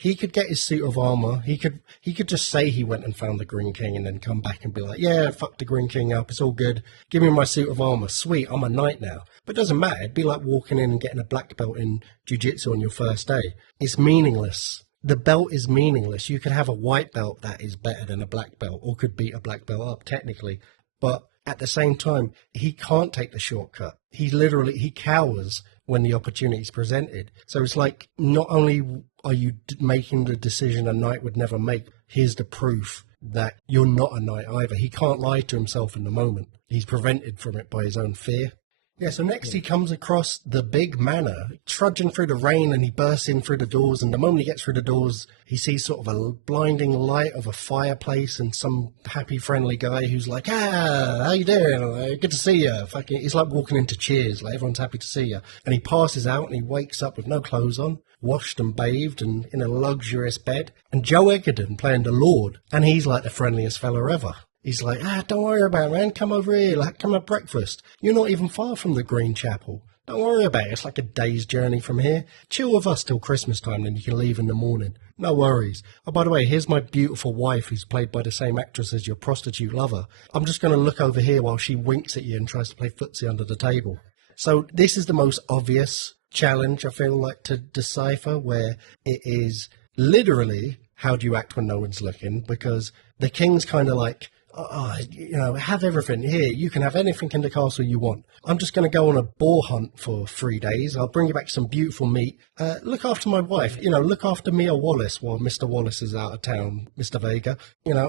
He could get his suit of armor. He could just say he went and found the Green King and then come back and be like, yeah, fuck the Green King up. It's all good. Give me my suit of armor. Sweet, I'm a knight now. But it doesn't matter. It'd be like walking in and getting a black belt in jiu-jitsu on your first day. It's meaningless. The belt is meaningless. You could have a white belt that is better than a black belt or could beat a black belt up technically. But at the same time, he can't take the shortcut. He cowers when the opportunity is presented. So it's like, not only are you making the decision a knight would never make, here's the proof that you're not a knight either. He can't lie to himself in the moment. He's prevented from it by his own fear. Yeah, so next he comes across the big manor, trudging through the rain, and he bursts in through the doors, and the moment he gets through the doors, he sees sort of a blinding light of a fireplace and some happy, friendly guy who's like, how you doing? Good to see you. Fucking, it's like walking into Cheers, like everyone's happy to see you. And he passes out and he wakes up with no clothes on, washed and bathed and in a luxurious bed, and Joe Edgerton playing the Lord, and he's like the friendliest fella ever. He's like, don't worry about it, man. Come over here. Like, come have breakfast. You're not even far from the Green Chapel. Don't worry about it. It's like a day's journey from here. Chill with us till Christmas time, then you can leave in the morning. No worries. Oh, by the way, here's my beautiful wife, who's played by the same actress as your prostitute lover. I'm just going to look over here while she winks at you and tries to play footsie under the table. So this is the most obvious challenge, I feel like, to decipher, where it is literally, how do you act when no one's looking? Because the king's kind of like, have everything here. You can have anything in the castle you want. I'm just going to go on a boar hunt for 3 days. I'll bring you back some beautiful meat. Look after my wife. Look after Mia Wallace while Mr. Wallace is out of town, Mr. Vega.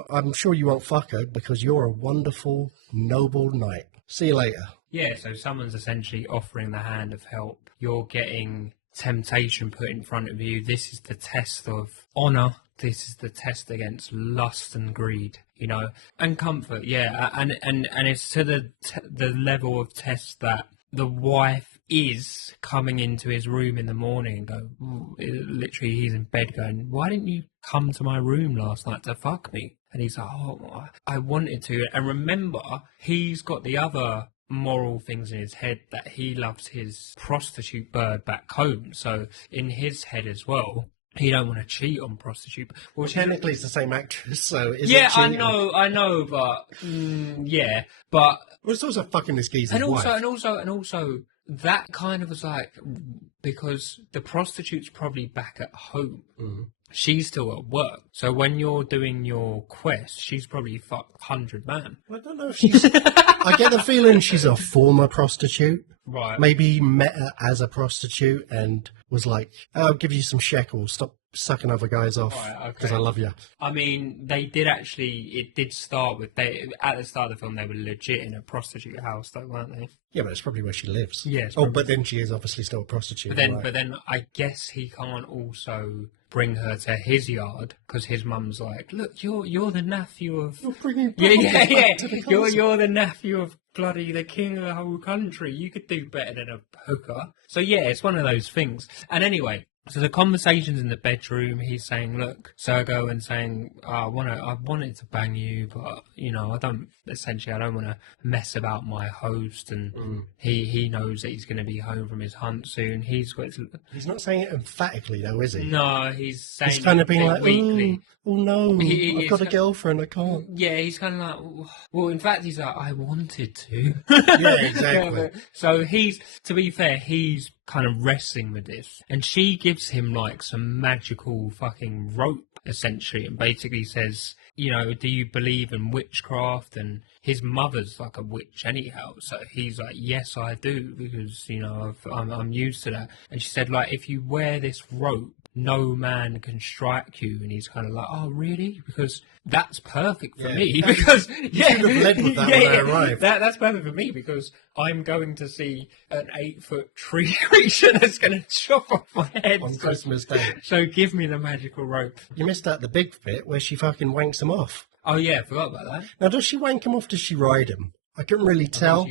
I'm sure you won't fuck her because you're a wonderful, noble knight. See you later. Yeah, so someone's essentially offering the hand of help. You're getting temptation put in front of you. This is the test of honour. This is the test against lust and greed, and comfort, yeah. And it's to the level of test that the wife is coming into his room in the morning and go, literally he's in bed going, why didn't you come to my room last night to fuck me? And he's like, oh, I wanted to. And remember, he's got the other moral things in his head that he loves his prostitute bird back home. So in his head as well, he don't want to cheat on prostitute. Well, technically it's the same actress, so is yeah, it cheating? I know, but yeah, but well, it's also fucking this geezer's and also, wife. and also that kind of was like, because the prostitute's probably back at home. Mm-hmm. She's still at work. So when you're doing your quest, she's probably fucked 100 man. Well, I don't know if she's... I get the feeling she's a former prostitute. Right. Maybe he met her as a prostitute and was like, I'll give you some shekels. Stop sucking other guys off because I love you. I mean, it did start with, at the start of the film, they were legit in a prostitute house, though, weren't they? Yeah, but it's probably where she lives. Yes. Yeah, but then she is obviously still a prostitute. But then I guess he can't also bring her to his yard because his mum's like, look, you're the nephew of... You're bringing yeah. You're the nephew of bloody the king of the whole country. You could do better than a hooker. So yeah, it's one of those things. And anyway, so the conversations in the bedroom, he's saying, look, Sergo, and saying, I wanted to bang you, but, I don't want to mess about my host, and he knows that he's going to be home from his hunt soon. He's not saying it emphatically, though, is he? No, he's saying he's kind of being like, weakly. Oh no, I've got a girlfriend, I can't. Yeah, he's kind of like, well, in fact, he's like, I wanted to. Yeah, exactly. So to be fair, he's kind of wrestling with this, and she gives him like some magical fucking rope essentially, and basically says, do you believe in witchcraft? And his mother's like a witch anyhow, so he's like, yes, I do, because I'm used to that. And she said, like, if you wear this rope, no man can strike you. And he's kind of like, oh really? Because that's perfect for me, because you should have led with that when I arrived. That's perfect for me, because I'm going to see an 8-foot tree creature that's going to chop off my head on Christmas Day. So give me the magical rope. You missed out the big bit where she fucking wanks him off. Oh yeah, I forgot about that. Now, does she wank him off? Does she ride him? I couldn't really tell.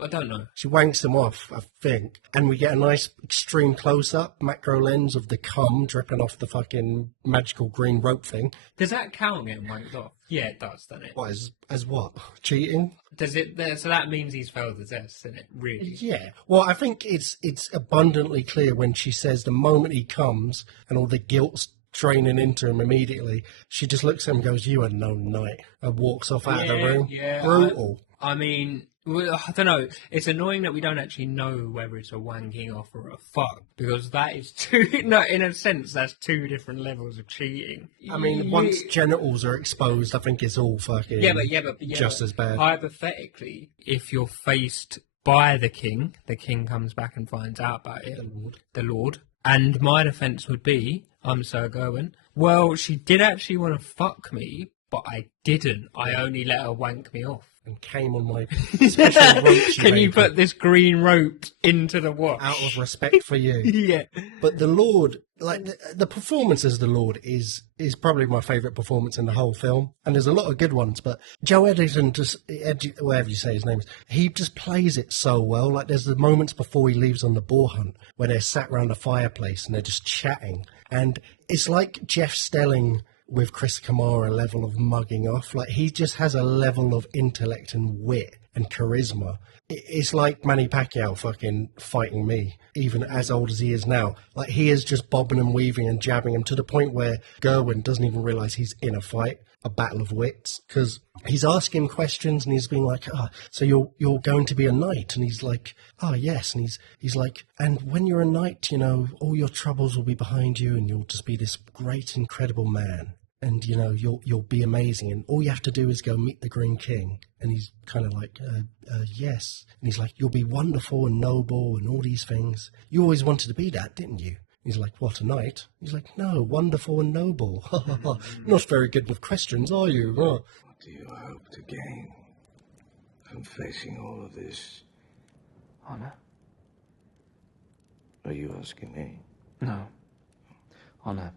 I don't know. She wanks him off, I think. And we get a nice extreme close-up, macro lens of the cum dripping off the fucking magical green rope thing. Does that count getting wanked off? Yeah, it does, doesn't it? What, as what? Cheating? Does it? So that means he's failed the test, isn't it? Really? Yeah. Well, I think it's abundantly clear when she says the moment he comes and all the guilt's draining into him immediately, she just looks at him and goes, you are no knight, and walks off out of the room. Yeah, brutal. I mean, I don't know. It's annoying that we don't actually know whether it's a wanking off or a fuck, because that is in a sense, that's two different levels of cheating. I mean, once genitals are exposed, I think it's all fucking just as bad. Hypothetically, if you're faced by the king comes back and finds out about it. The Lord. And my defence would be, I'm Sir Gawain, well, she did actually want to fuck me, but I didn't. I only let her wank me off. and came on my special rope. Can you put this green rope into the watch? Out of respect for you. Yeah. But the Lord, like the performance as the Lord is probably my favourite performance in the whole film. And there's a lot of good ones, but Joe Edgerton, whatever you say his name is, he just plays it so well. Like there's the moments before he leaves on the boar hunt where they're sat around a fireplace and they're just chatting. And it's like Jeff Stelling with Chris Kamara level of mugging off. Like he just has a level of intellect and wit and charisma. It's like Manny Pacquiao fucking fighting me, even as old as he is now. Like he is just bobbing and weaving and jabbing him to the point where Gerwin doesn't even realise he's in a fight, a battle of wits, because he's asking questions and he's being like, so you're going to be a knight? And he's like, yes. And he's like, and when you're a knight, you know, all your troubles will be behind you and you'll just be this great, incredible man. And, you know, you'll be amazing. And all you have to do is go meet the Green King. And he's kind of like, yes. And he's like, you'll be wonderful and noble and all these things. You always wanted to be that, didn't you? He's like, what, a knight? He's like, no, wonderful and noble. Not very good with questions, are you? What do you hope to gain from facing all of this? Honor? Are you asking me? No. Honor.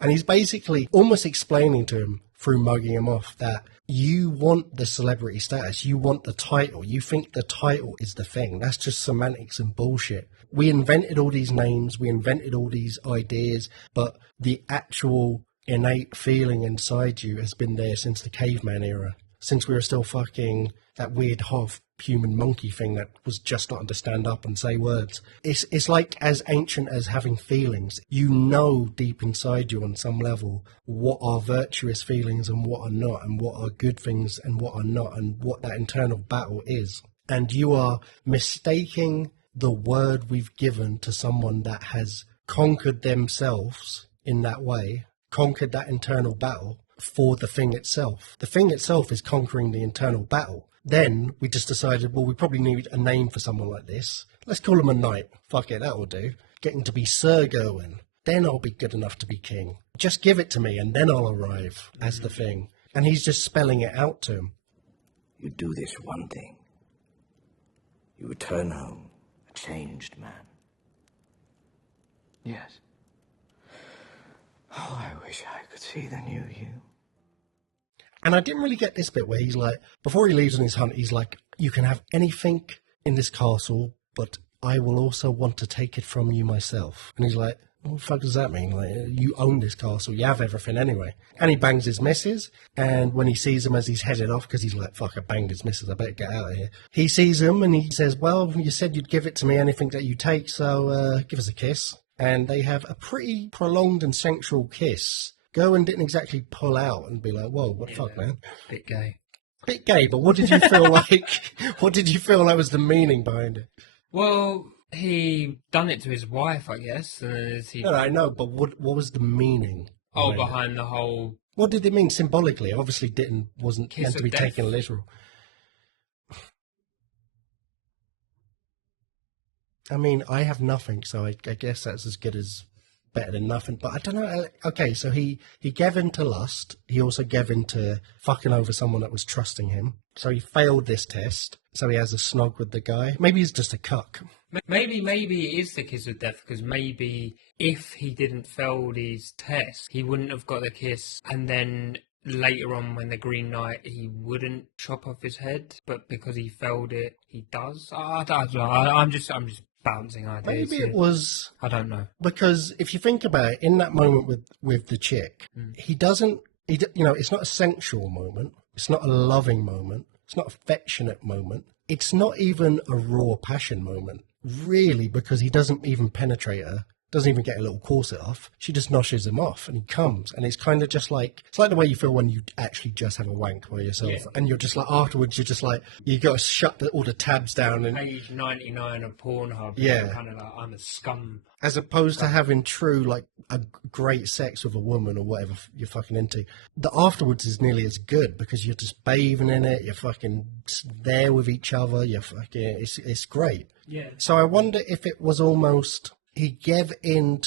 And he's basically almost explaining to him through mugging him off that you want the celebrity status, you want the title, you think the title is the thing. That's just semantics and bullshit. We invented all these names, we invented all these ideas, but the actual innate feeling inside you has been there since the caveman era, since we were still fucking that weird half-human monkey thing that was just starting to stand up and say words. It's like as ancient as having feelings. You know deep inside you on some level what are virtuous feelings and what are not, and what are good things and what are not, and what that internal battle is. And you are mistaking the word we've given to someone that has conquered themselves in that way, conquered that internal battle for the thing itself. The thing itself is conquering the internal battle. Then we just decided, well, we probably need a name for someone like this. Let's call him a knight. Fuck it, that'll do. Getting to be Sir Gerwin. Then I'll be good enough to be king. Just give it to me and then I'll arrive as the thing. And he's just spelling it out to him. You do this one thing. You return home a changed man. Yes. Oh, I wish I could see the new you. And I didn't really get this bit where he's like, before he leaves on his hunt, he's like, you can have anything in this castle, but I will also want to take it from you myself. And he's like, what the fuck does that mean? Like, you own this castle, you have everything anyway. And he bangs his missus, and when he sees him as he's headed off, because he's like, fuck, I banged his missus, I better get out of here. He sees him and he says, well, you said you'd give it to me, anything that you take, so give us a kiss. And they have a pretty prolonged and sensual kiss. Gerwin didn't exactly pull out and be like, whoa, what the fuck, man? Bit gay. Bit gay, but what did you feel like? What did you feel like was the meaning behind it? Well, he done it to his wife, I guess. And he... No, I know, but what was the meaning? Behind the whole... What did it mean symbolically? It obviously wasn't Kiss meant to of be death. taken literal. I mean, I have nothing, so I guess that's as good as better than nothing. But I don't know. Okay, so he gave in to lust. He also gave in to fucking over someone that was trusting him. So he failed this test. So he has a snog with the guy. Maybe he's just a cuck. Maybe it is the kiss of death, because maybe if he didn't fail his test, he wouldn't have got the kiss, and then later on when the Green Knight, he wouldn't chop off his head, but because he failed it, he does. I don't know. I'm just bouncing ideas. Maybe it was... I don't know. Because if you think about it, in that moment with the chick, he doesn't... it's not a sensual moment. It's not a loving moment. It's not an affectionate moment. It's not even a raw passion moment, really, because he doesn't even penetrate her. Doesn't even get a little corset off. She just noshes him off and he comes. And it's kind of just like, it's like the way you feel when you actually just have a wank by yourself. Yeah. And you're just like, afterwards, you're just like, you got to shut all the tabs down. And Page 99 of Pornhub. Yeah. Kind of like, I'm a scum. As opposed to having true, like, a great sex with a woman or whatever you're fucking into. The afterwards is nearly as good because you're just bathing in it. You're fucking there with each other. You're fucking, it's great. Yeah. So I wonder if it was almost... He gave in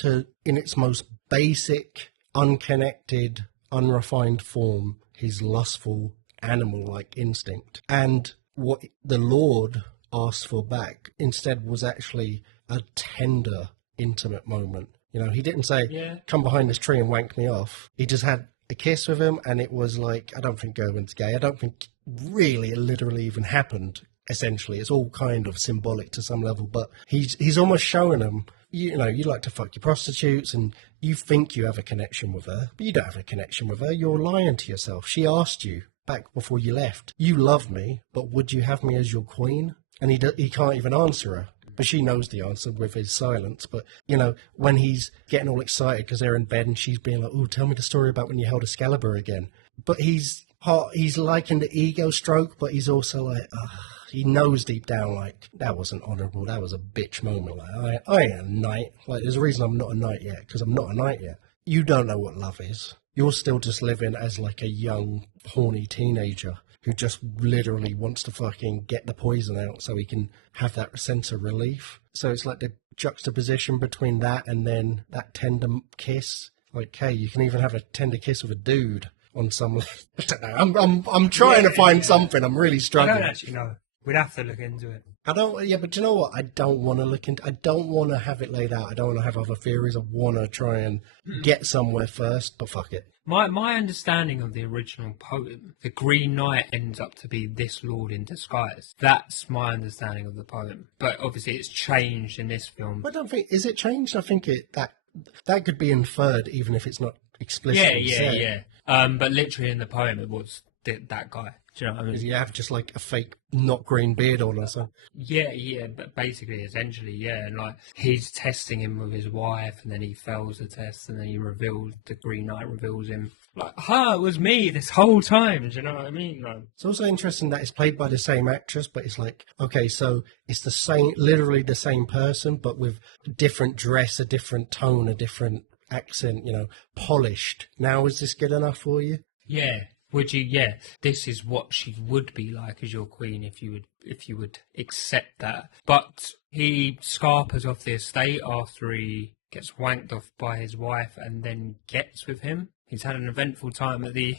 its most basic, unconnected, unrefined form, his lustful animal-like instinct. And what the Lord asked for back instead was actually a tender, intimate moment. You know, he didn't say, come behind this tree and wank me off. He just had a kiss with him, and it was like, I don't think Gerwin's gay. I don't think really it literally even happened, essentially. It's all kind of symbolic to some level, but he's almost showing him, you know, you like to fuck your prostitutes and you think you have a connection with her, but you don't have a connection with her. You're lying to yourself. She asked you back before you left, you love me, but would you have me as your queen? And he can't even answer her. But she knows the answer with his silence. But, you know, when he's getting all excited because they're in bed and she's being like, oh, tell me the story about when you held Excalibur again. But he's liking the ego stroke, but he's also like, he knows deep down, like, that wasn't honourable. That was a bitch moment. Like, I ain't a knight. Like, there's a reason I'm not a knight yet, because I'm not a knight yet. You don't know what love is. You're still just living as, like, a young, horny teenager who just literally wants to fucking get the poison out so he can have that sense of relief. So it's like the juxtaposition between that and then that tender kiss. Like, hey, you can even have a tender kiss with a dude on some... I don't know. I'm trying to find something. I'm really struggling. I don't actually know. We'd have to look into it. But you know what? I don't want to look into... I don't want to have it laid out. I don't want to have other theories. I want to try and get somewhere first, but fuck it. My understanding of the original poem, the Green Knight ends up to be this lord in disguise. That's my understanding of the poem. But obviously it's changed in this film. I don't think... Is it changed? I think that could be inferred even if it's not explicitly said. Yeah. But literally in the poem it was that guy. Do you know what I mean? Does he have just like a fake not green beard on or something? Yeah, but basically, essentially, yeah. And like, he's testing him with his wife, and then he fails the test, and then the Green Knight reveals him. Like, it was me this whole time. Do you know what I mean? Like, it's also interesting that it's played by the same actress, but it's like, okay, so it's the same, literally the same person, but with a different dress, a different tone, a different accent, you know, polished. Now, is this good enough for you? Yeah. Would you? Yeah, this is what she would be like as your queen if you would accept that. But he scarpers off the estate after he gets wanked off by his wife and then gets with him. He's had an eventful time at the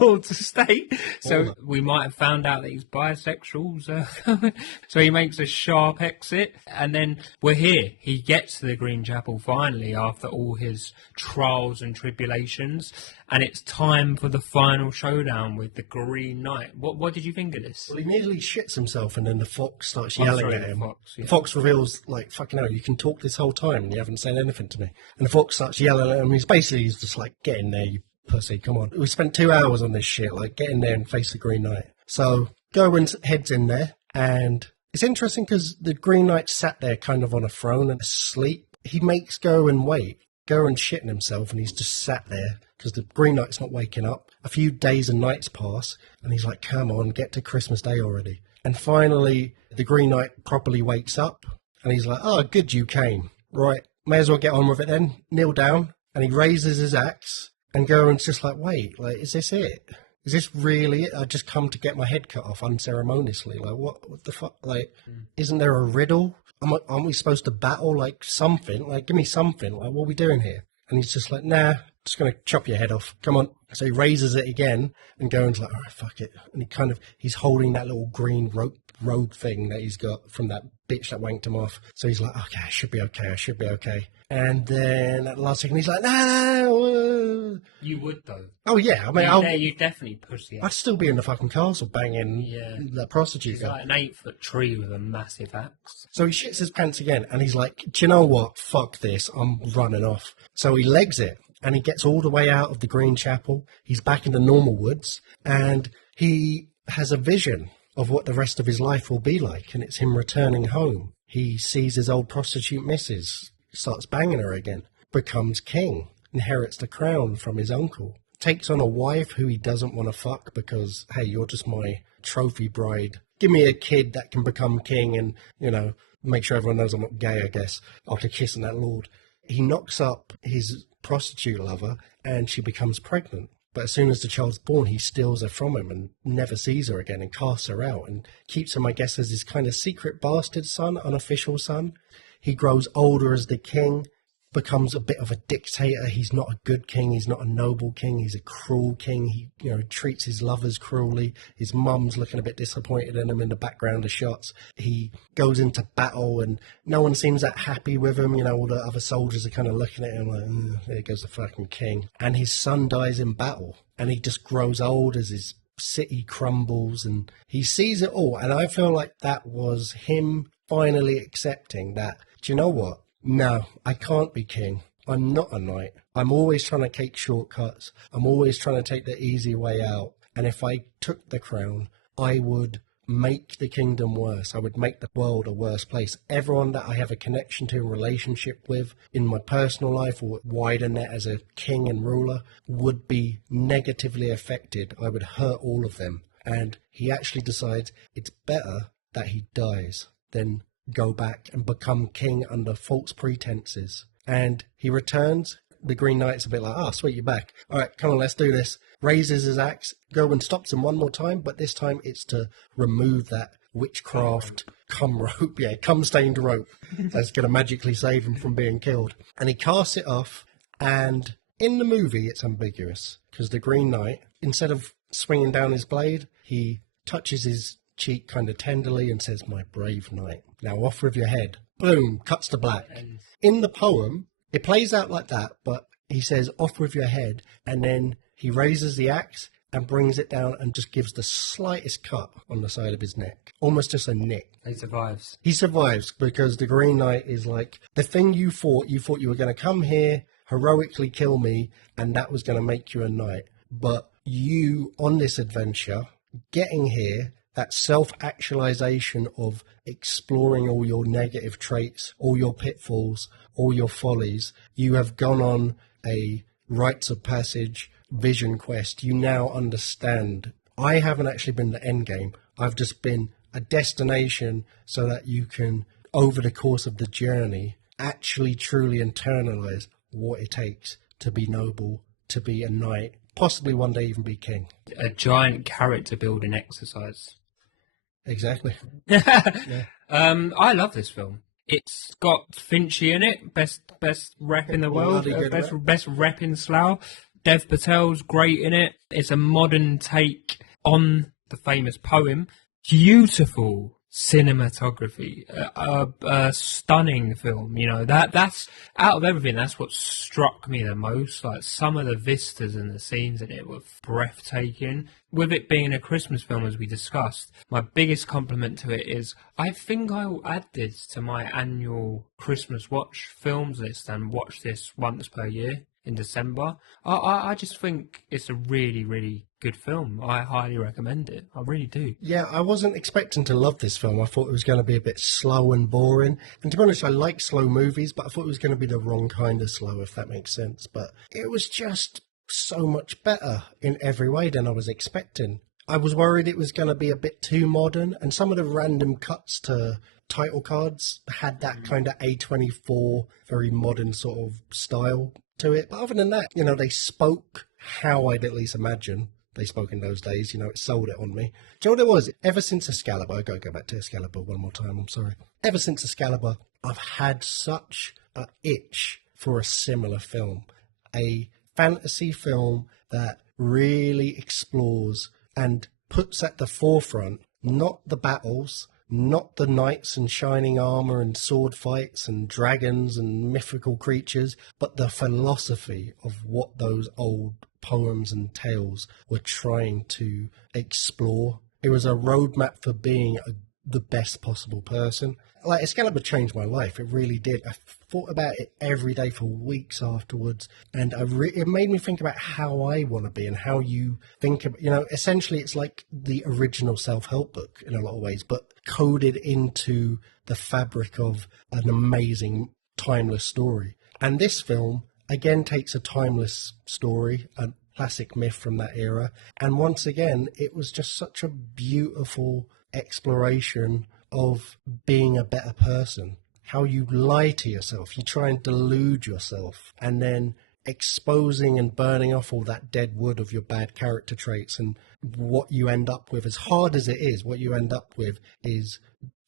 Lord's estate, so we might have found out that he's bisexual. So he makes a sharp exit, and then we're here. He gets to the Green Chapel finally after all his trials and tribulations, and it's time for the final showdown with the Green Knight. What did you think of this? Well, he nearly shits himself, and then the fox starts yelling at him. The fox reveals, like, fucking hell, you can talk this whole time and you haven't said anything to me. And the fox starts yelling at him. He's just like, get in there, you pussy, come on. We spent 2 hours on this shit, like, get in there and face the Green Knight. So Gerwin heads in there, and it's interesting because the Green Knight sat there kind of on a throne and asleep. He makes Gerwin wait. Gerwin's shitting himself, and he's just sat there because the Green Knight's not waking up. A few days and nights pass, and he's like, come on, get to Christmas Day already. And finally, the Green Knight properly wakes up, and he's like, oh, good you came. Right, may as well get on with it then. Kneel down. And he raises his axe, and Gerwin's just like, wait, like, is this it? Is this really it? I just come to get my head cut off unceremoniously. Like, what the fuck? Like, isn't there a riddle? Aren't we supposed to battle, like, something? Like, give me something. Like, what are we doing here? And he's just like, nah, just going to chop your head off. Come on. So he raises it again, and Gerwin's like, all right, fuck it. And he's holding that little green rogue thing that he's got from that bitch that wanked him off. So he's like, okay, I should be okay. And then at the last second, he's like, no. You would, though. Oh, yeah. I mean, you definitely push the axe. I'd still be in the fucking castle banging that prostitute. She's like an 8-foot tree with a massive axe. So he shits his pants again, and he's like, do you know what? Fuck this. I'm running off. So he legs it, and he gets all the way out of the Green Chapel. He's back in the normal woods, and he has a vision of what the rest of his life will be like, and it's him returning home. He sees his old prostitute missus, starts banging her again, becomes king, inherits the crown from his uncle, takes on a wife who he doesn't want to fuck because, hey, you're just my trophy bride. Give me a kid that can become king and, you know, make sure everyone knows I'm not gay, I guess, after kissing that lord. He knocks up his prostitute lover and she becomes pregnant. But as soon as the child's born, he steals her from him and never sees her again and casts her out and keeps him, I guess, as his kind of secret bastard son, unofficial son. He grows older as the king, becomes a bit of a dictator. He's not a good king. He's not a noble king. He's a cruel king. He, treats his lovers cruelly. His mum's looking a bit disappointed in him in the background of shots. He goes into battle and no one seems that happy with him. All the other soldiers are kind of looking at him like, there goes the fucking king. And his son dies in battle and he just grows old as his city crumbles and he sees it all. And I feel like that was him finally accepting that, do you know what? No, I can't be king. I'm not a knight. I'm always trying to take shortcuts. I'm always trying to take the easy way out. And if I took the crown, I would make the kingdom worse. I would make the world a worse place. Everyone that I have a connection to and relationship with in my personal life or wider net as a king and ruler would be negatively affected. I would hurt all of them. And he actually decides it's better that he dies than go back and become king under false pretenses. And he returns. The Green Knight's a bit like, sweet, you're back. All right, come on, let's do this. Raises his axe. Gowan stops him one more time, but this time it's to remove that witchcraft cum stained rope that's going to magically save him from being killed. And he casts it off, and in the movie it's ambiguous, because the Green Knight, instead of swinging down his blade, he touches his cheek kind of tenderly and says, my brave knight, now off with your head. Boom, cuts to black. In the poem, it plays out like that, but he says, off with your head, and then he raises the axe and brings it down and just gives the slightest cut on the side of his neck. Almost just a nick. He survives. He survives because the Green Knight is like, the thing you thought you were going to come here, heroically kill me, and that was going to make you a knight. But you, on this adventure, getting here, that self-actualization of exploring all your negative traits, all your pitfalls, all your follies, you have gone on a rites of passage vision quest. You now understand. I haven't actually been the end game. I've just been a destination so that you can, over the course of the journey, actually truly internalize what it takes to be noble, to be a knight, possibly one day even be king. A giant character building exercise. Exactly. I love this film. It's got Finchy in it, best rep in the world, best rep in Slough. Dev Patel's great in it. It's a modern take on the famous poem. Beautiful cinematography, a stunning film. That's out of everything. That's what struck me the most. Like some of the vistas and the scenes in it were breathtaking. With it being a Christmas film, as we discussed, my biggest compliment to it is I think I will add this to my annual Christmas watch films list and watch this once per year in December. I just think it's a really, really good film. I highly recommend it. I really do. Yeah, I wasn't expecting to love this film. I thought it was going to be a bit slow and boring. And to be honest, I like slow movies, but I thought it was going to be the wrong kind of slow, if that makes sense. But it was just so much better in every way than I was expecting. I was worried it was going to be a bit too modern, and some of the random cuts to title cards had that kind of A24, very modern sort of style to it. But other than that, they spoke how I'd at least imagine they spoke in those days. It sold it on me. Do you know what it was? Ever since Excalibur, I've got to go back to Excalibur one more time, I'm sorry. Ever since Excalibur, I've had such an itch for a similar film. A fantasy film that really explores and puts at the forefront not the battles, not the knights and shining armor and sword fights and dragons and mythical creatures, but the philosophy of what those old poems and tales were trying to explore. It was a roadmap for being the best possible person. Like, Excalibur changed my life. It really did. I thought about it every day for weeks afterwards, and it made me think about how I want to be and how you think about, essentially it's like the original self-help book in a lot of ways, but coded into the fabric of an amazing, timeless story. And this film, again, takes a timeless story, a classic myth from that era, and once again, it was just such a beautiful exploration of being a better person, how you lie to yourself, you try and delude yourself, and then exposing and burning off all that dead wood of your bad character traits, and what you end up with, as hard as it is, what you end up with is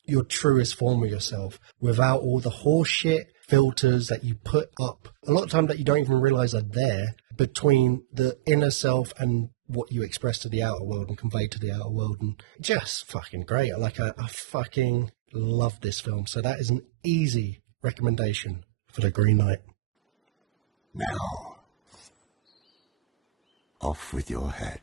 your truest form of yourself, without all the horse shit, filters that you put up a lot of time that you don't even realize are there between the inner self and what you express to the outer world and convey to the outer world. And just fucking great. Like, I fucking love this film. So that is an easy recommendation for The Green Knight. Now, off with your head.